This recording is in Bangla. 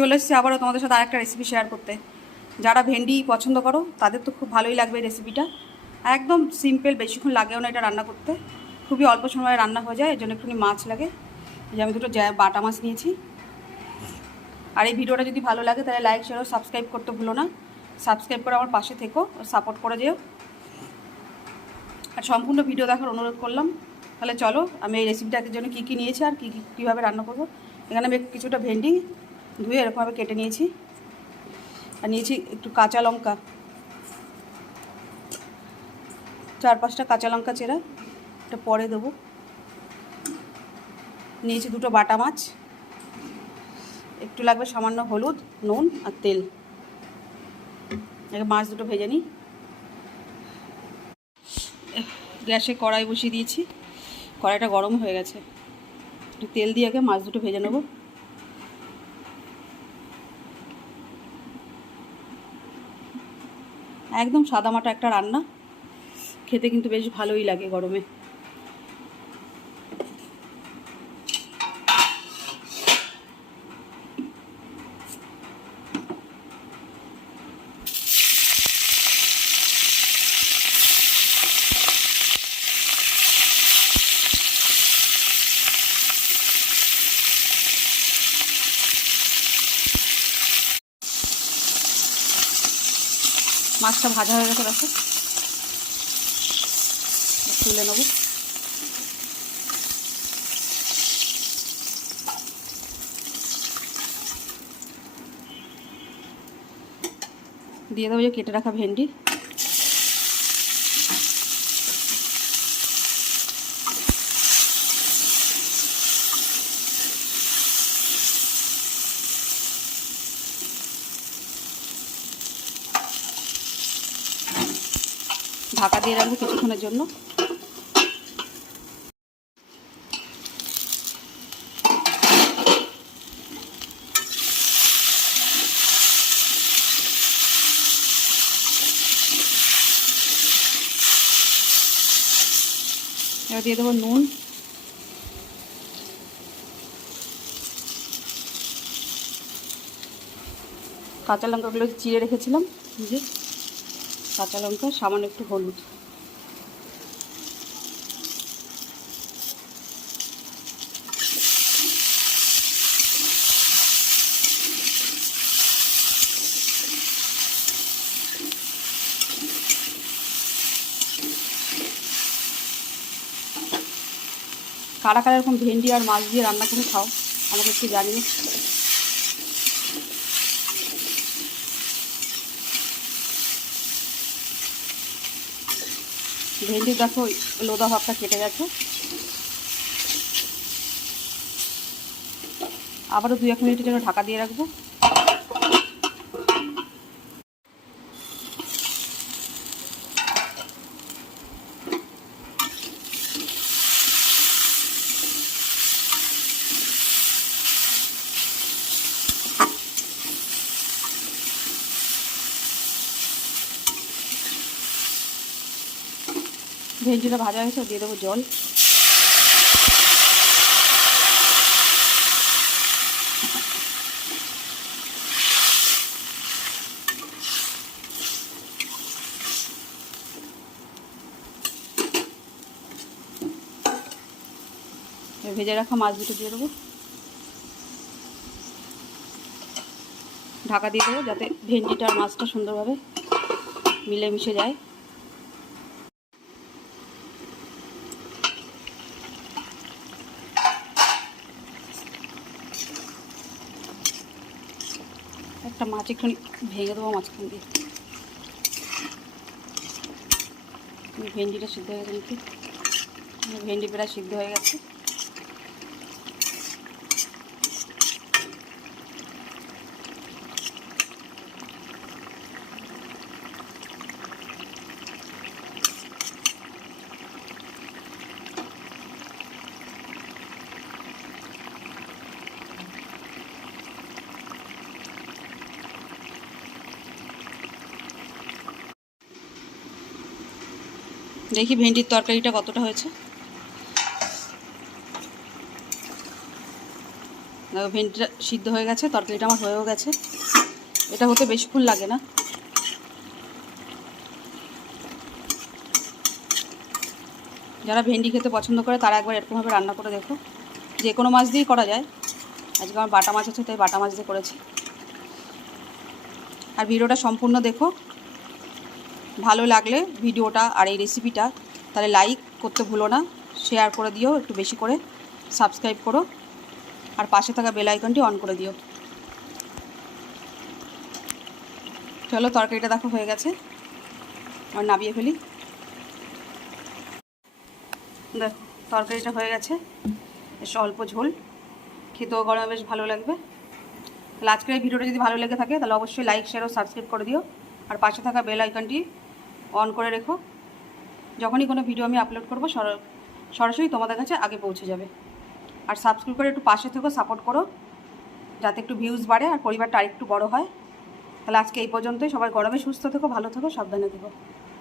চলে এসেছি, আবারও তোমাদের সাথে আরেকটা রেসিপি শেয়ার করতে। যারা ভেন্ডি পছন্দ করো, তাদের তো খুব ভালোই লাগবে রেসিপিটা একদম সিম্পল বেশিক্ষণ লাগেও না এটা রান্না করতে। খুবই অল্প সময়ে রান্না হয়ে যায় এর জন্য একটুখানি মাছ লাগে। এই যে আমি দুটো বাটা মাছ নিয়েছি। আর এই ভিডিওটা যদি ভালো লাগে, তাহলে লাইক শেয়ার সাবস্ক্রাইব করতে ভুলো না। সাবস্ক্রাইব করে আমার পাশে থেকো সাপোর্ট করে যেও। আর সম্পূর্ণ ভিডিও দেখার অনুরোধ করলাম। তাহলে চলো, আমি এই রেসিপিটার জন্য কী কী নিয়েছি আর কী কী কীভাবে রান্না করব। এখানে আমি কিছুটা ভেন্ডি ধুয়ে এরকমভাবে কেটে নিয়েছি। আর নিয়েছি একটু কাঁচা লঙ্কা। চার পাঁচটা কাঁচা লঙ্কা চেরা, এটা পরে দেবো। নিয়েছি দুটো বাটা মাছ। একটু লাগবে সামান্য হলুদ, নুন আর তেল। মাছ দুটো ভেজে নিই। গ্যাসে কড়াই বসিয়ে দিয়েছি। কড়াইটা গরম হয়ে গেছে। একটু তেল দিয়ে আগে মাছ দুটো ভেজে নেব। একদম সাদামাটা একটা রান্না। খেতে কিন্তু বেশ ভালোই লাগে গরমে। মাছটা ভাজা হয়ে গেছে দেখো। তুলে নেব। দিয়ে দেবো যে কেটে রাখা ভেন্ডি। ঢাকা দিয়ে রাখব কিছুক্ষণের জন্য। এবার দিয়ে দেবো নুন। কাঁচা লঙ্কাগুলো চিড়ে রেখেছিলাম যে। কাঁচা লঙ্কা, সামান্য একটু হলুদ। কারা কারা এরকম ভেন্ডি আর মাছ দিয়ে রান্না করে খাও, আমাকে একটু জানিয়ে ভেন্ডি দেখো লোদা ভাবটা কেটে গেছে। আবারও দু এক মিনিটের জন্য ঢাকা দিয়ে রাখব। ভেন্ডিটা ভাজা হয়েছে দিয়ে দেবো জল। ভেজে রাখা মাছ দুটো দিয়ে দেবো। ঢাকা দিয়ে দেবো যাতে ভেন্ডিটা আর মাছটা সুন্দরভাবে মিলেমিশে যায়। একটা মাছ একটুখানি ভেঙে দেবো মাঝখান দিয়ে। ভেন্ডিটা সিদ্ধ হয়ে গেছে ভেন্ডি প্রায় সিদ্ধ হয়ে গেছে। দেখি ভেন্ডির তরকারিটা কতটা হয়েছে। ভেন্ডিটা সিদ্ধ হয়ে গেছে, তরকারিটা আমার হয়েও গেছে। এটা হতে বেশিক্ষণ লাগে না। যারা ভেন্ডি খেতে পছন্দ করে, তারা একবার এরকমভাবে রান্না করে দেখো। যে কোনো মাছ দিয়েই করা যায়। আজকে আমার বাটা মাছ আছে, তাই বাটা মাছ দিয়ে করেছি। আর ভিডিওটা সম্পূর্ণ দেখো। ভালো লাগলে ভিডিওটা আর এই রেসিপিটা তাহলে লাইক করতে ভুলো না শেয়ার করে দিও, একটু বেশি করে সাবস্ক্রাইব করো, আর পাশে থাকা বেল আইকনটি অন করে দিও। চলো, তরকারিটা দেখো হয়ে গেছে আর নাবিয়ে ফেলি। দেখো, তরকারিটা হয়ে গেছে, বেশ অল্প ঝোল, খেতেও গরমে বেশ ভালো লাগবে। তাহলে আজকের এই ভিডিওটা যদি ভালো লেগে থাকে, তাহলে অবশ্যই লাইক শেয়ার ও সাবস্ক্রাইব করে দিও, আর পাশে থাকা বেল আইকনটি অন করে রেখো। যখনই কোনো ভিডিও আমি আপলোড করব, সর- সরাসরি তোমাদের কাছে আগে পৌঁছে যাবে। আর সাবস্ক্রাইব করে একটু পাশে থেকো সাপোর্ট করো, যাতে একটু ভিউজ বাড়ে আর পরিবারটা আরেকটু বড় হয়। তাহলে আজকে এই পর্যন্তই। সবাই গরমে সুস্থ থেকো, ভালো থেকো, সাবধানে থেকো।